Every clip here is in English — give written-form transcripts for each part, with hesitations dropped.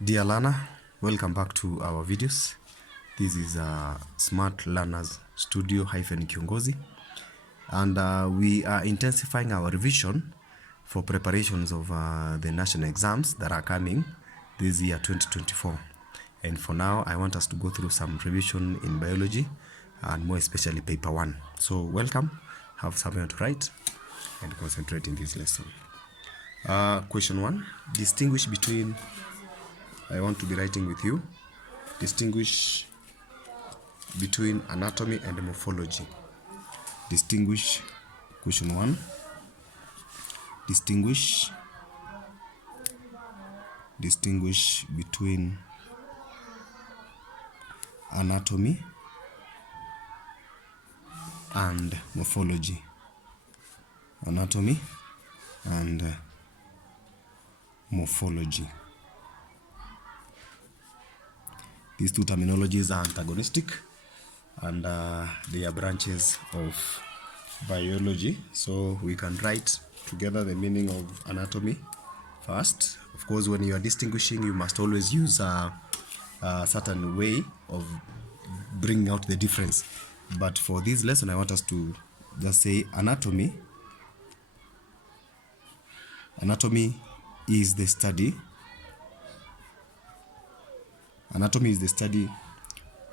Dear learner, welcome back to our videos. This is Smart Learners Studio Kiongozi, and we are intensifying our revision for preparations of the national exams that are coming this year 2024. And for now, I want us to go through some revision in biology and more especially paper 1. So welcome, have something to write and concentrate in this lesson. Question 1, distinguish between, I want to be writing with you, distinguish between anatomy and morphology. Distinguish, question 1, distinguish between anatomy and morphology. Anatomy and morphology. These two terminologies are antagonistic and they are branches of biology. So we can write together the meaning of anatomy first. Of course, when you are distinguishing, you must always use a certain way of bringing out the difference. But for this lesson, I want us to just say anatomy. Anatomy is the study. Anatomy is the study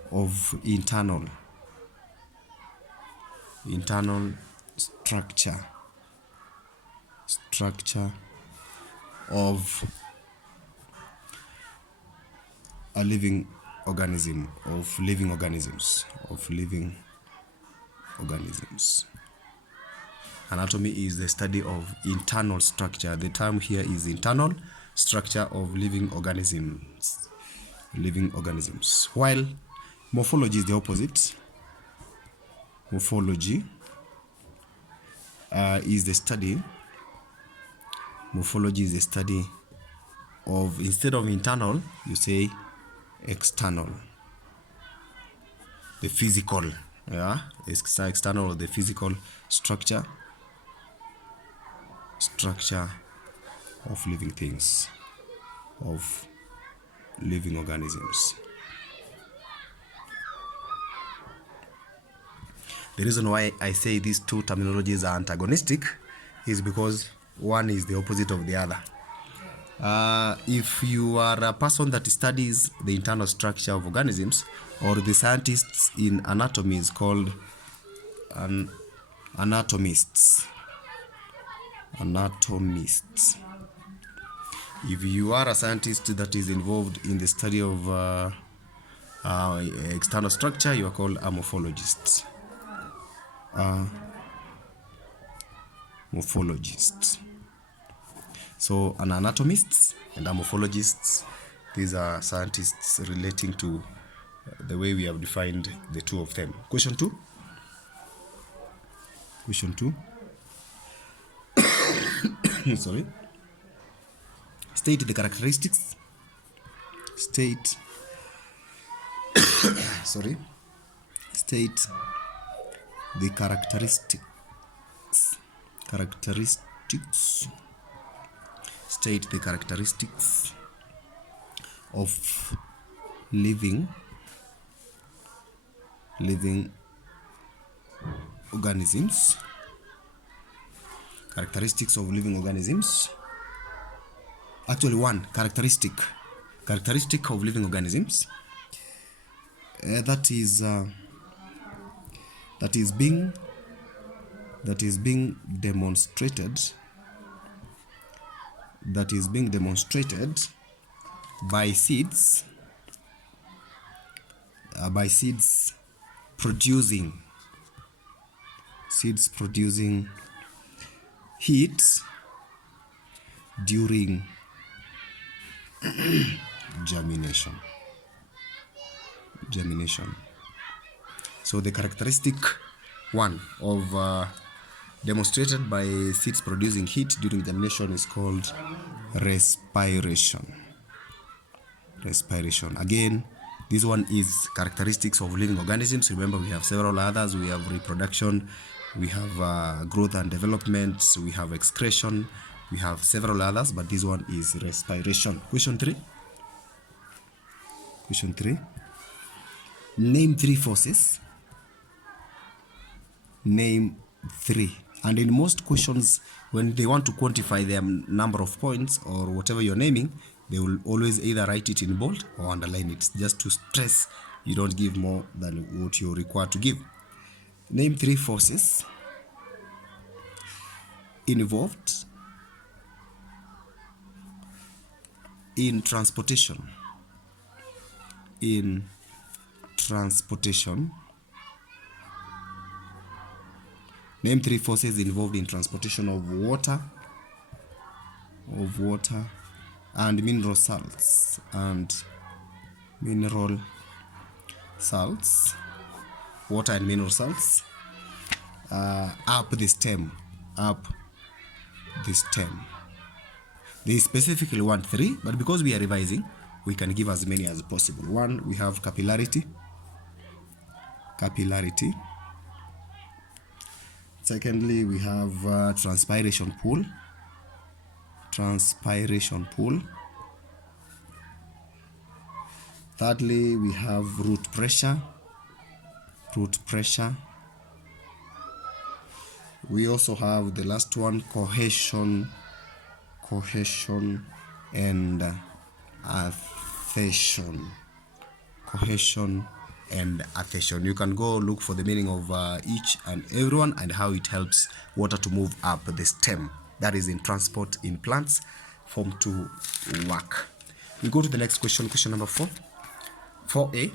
of internal structure of a living organism, of living organisms. Anatomy is the study of internal structure. The term here is internal structure of living organisms. While morphology is the opposite. Morphology is the study of, instead of internal, you say external. The physical, external or the physical structure of living things, of living organisms. The reason why I say these two terminologies are antagonistic is because one is the opposite of the other. If you are a person that studies the internal structure of organisms, or the scientists in anatomy is called anatomists. If you are a scientist that is involved in the study of external structure, you are called a morphologist. So an anatomist and a morphologist, these are scientists relating to the way we have defined the two of them. Question 2. Sorry. State the characteristics. State the characteristics. State the characteristics of living organisms. Characteristics of living organisms. Actually, one characteristic of living organisms that is being demonstrated by seeds producing heat during germination. So the characteristic one of demonstrated by seeds producing heat during germination is called respiration. Again, this one is characteristics of living organisms. Remember, we have several others. We have reproduction, we have growth and development, we have excretion, we have several others, but this one is respiration. Question 3. Question 3. Name 3 forces. Name 3. And in most questions, when they want to quantify their number of points or whatever you're naming, they will always either write it in bold or underline it, just to stress you don't give more than what you're required to give. Name 3 forces involved in transportation. In transportation. Name 3 forces involved in transportation of water and mineral salts water and mineral salts up the stem. They specifically want 3, but because we are revising, we can give as many as possible. 1, we have capillarity. Secondly, we have transpiration pool. Thirdly, we have root pressure. We also have the last one, cohesion and adhesion. You can go look for the meaning of each and every one and how it helps water to move up the stem. That is in transport in plants, form to work. We go to the next question, question number 4. 4A.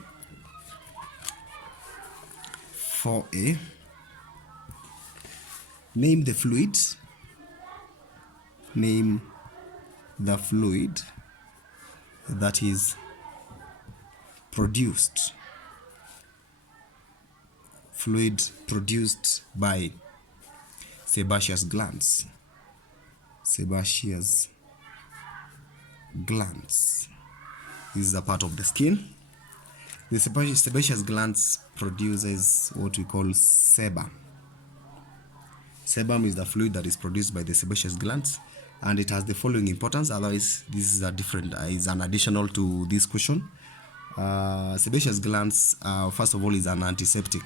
Name the fluid. Name the fluid that is produced. Fluid produced by sebaceous glands. This is a part of the skin. The sebaceous glands produces what we call sebum. Sebum is the fluid that is produced by the sebaceous glands, and it has the following importance. Otherwise, this is a different, is an additional to this question. Sebaceous glands, first of all, is an antiseptic.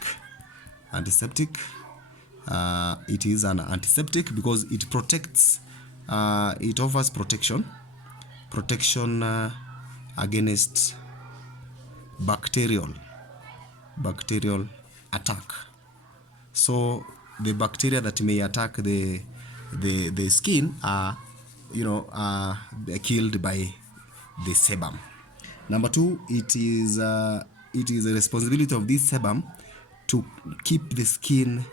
It is an antiseptic because it protects. It offers protection against bacterial attack. So the bacteria that may attack the skin are killed by the sebum. Number 2, it is the responsibility of this sebum to keep the skin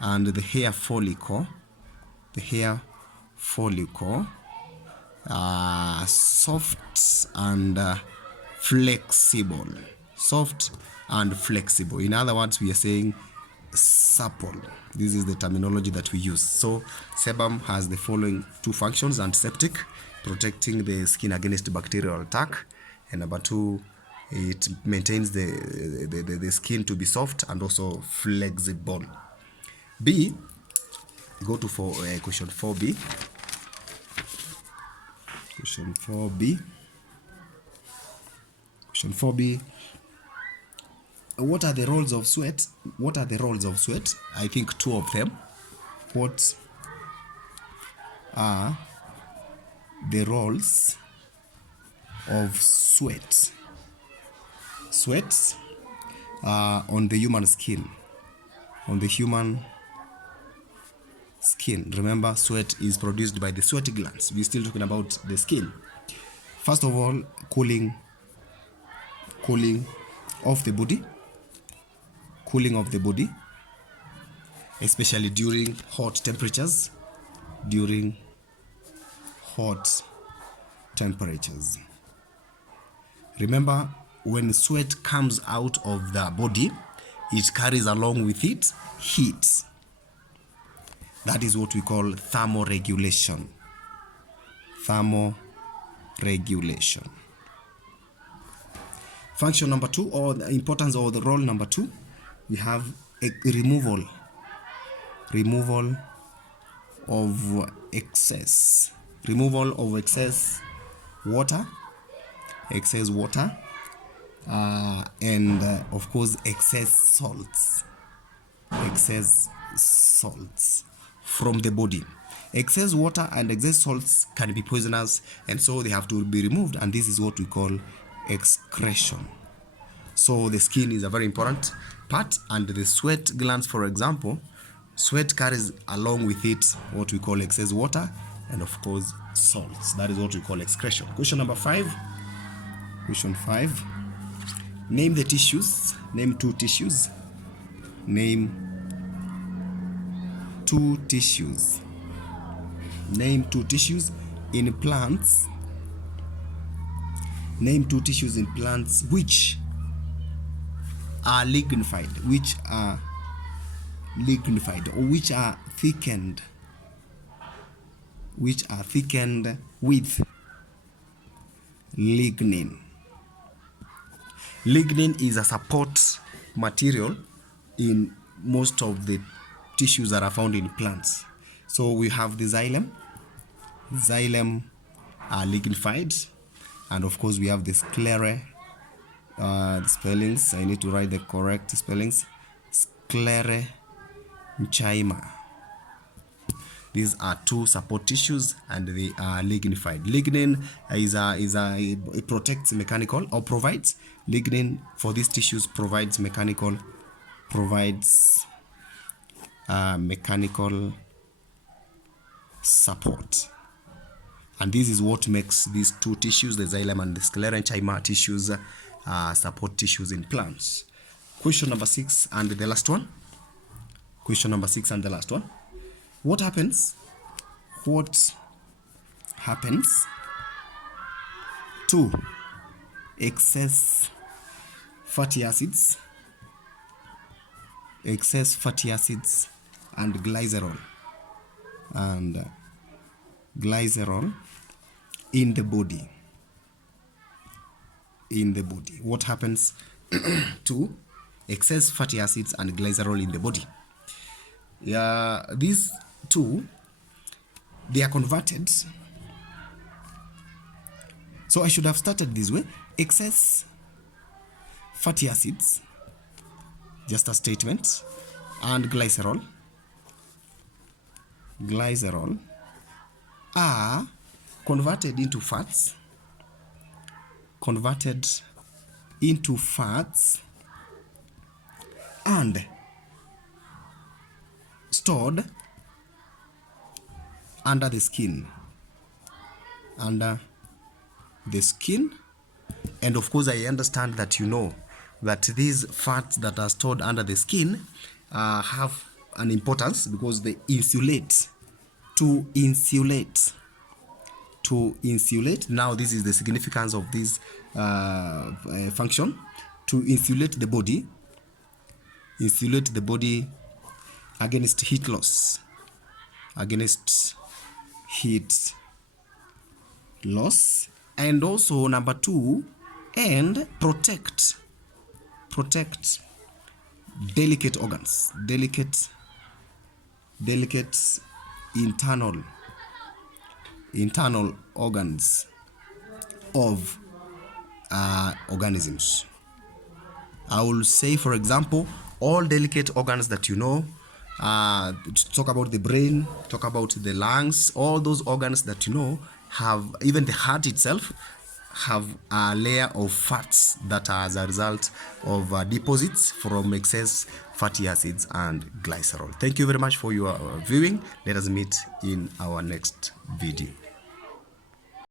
and the hair follicle soft and flexible. In other words, we are saying supple. This is the terminology that we use. So sebum has the following 2 functions: antiseptic, protecting the skin against bacterial attack, and number 2, it maintains the skin to be soft and also flexible. B, go to question 4B. Question 4B. What are the roles of sweat? I think 2 of them. What are the roles of sweat? Sweat on the human skin. Remember, sweat is produced by the sweaty glands. We're still talking about the skin. First of all, cooling of the body, especially during hot temperatures. Remember, when sweat comes out of the body, it carries along with it heat. That is what we call thermoregulation. Function number 2, or the importance or the role number 2, we have a removal of excess water, and of course excess salts from the body. Excess water and excess salts can be poisonous, and so they have to be removed, and this is what we call excretion. So the skin is a very important part, and the sweat glands, for example, sweat carries along with it what we call excess water and of course salts. That is what we call excretion. Question number 5. Question 5. Name the tissues. Name 2 tissues. Name 2 tissues. Name 2 tissues in plants. Name 2 tissues in plants which are lignified, or which are thickened with lignin. Lignin is a support material in most of the tissues that are found in plants. So we have the xylem. Xylem are lignified, and of course we have the sclera. The spellings, I need to write the correct spellings. Sclerenchyma. These are 2 support tissues, and they are lignified. Lignin it protects mechanical, or provides. Lignin for these tissues provides mechanical support, and this is what makes these 2 tissues, the xylem and the sclerenchyma tissues, support tissues in plants. Question number 6 and the last one. Question number 6 and the last one. What happens to excess fatty acids and glycerol in the body? What happens to excess fatty acids and glycerol in the body? These 2, they are converted. So I should have started this way. Excess fatty acids, just a statement, and glycerol are converted into fats, and stored under the skin. And of course I understand that you know that these fats that are stored under the skin have an importance because they insulate. To insulate. Now this is the significance of this function. To insulate the body against heat loss, and also number 2, and protect delicate organs, delicate internal organs of organisms. I will say, for example, all delicate organs that you know, talk about the brain, talk about the lungs, all those organs that you know have, even the heart itself, have a layer of fats that are as a result of deposits from excess fatty acids and glycerol. Thank you very much for your viewing. Let us meet in our next video.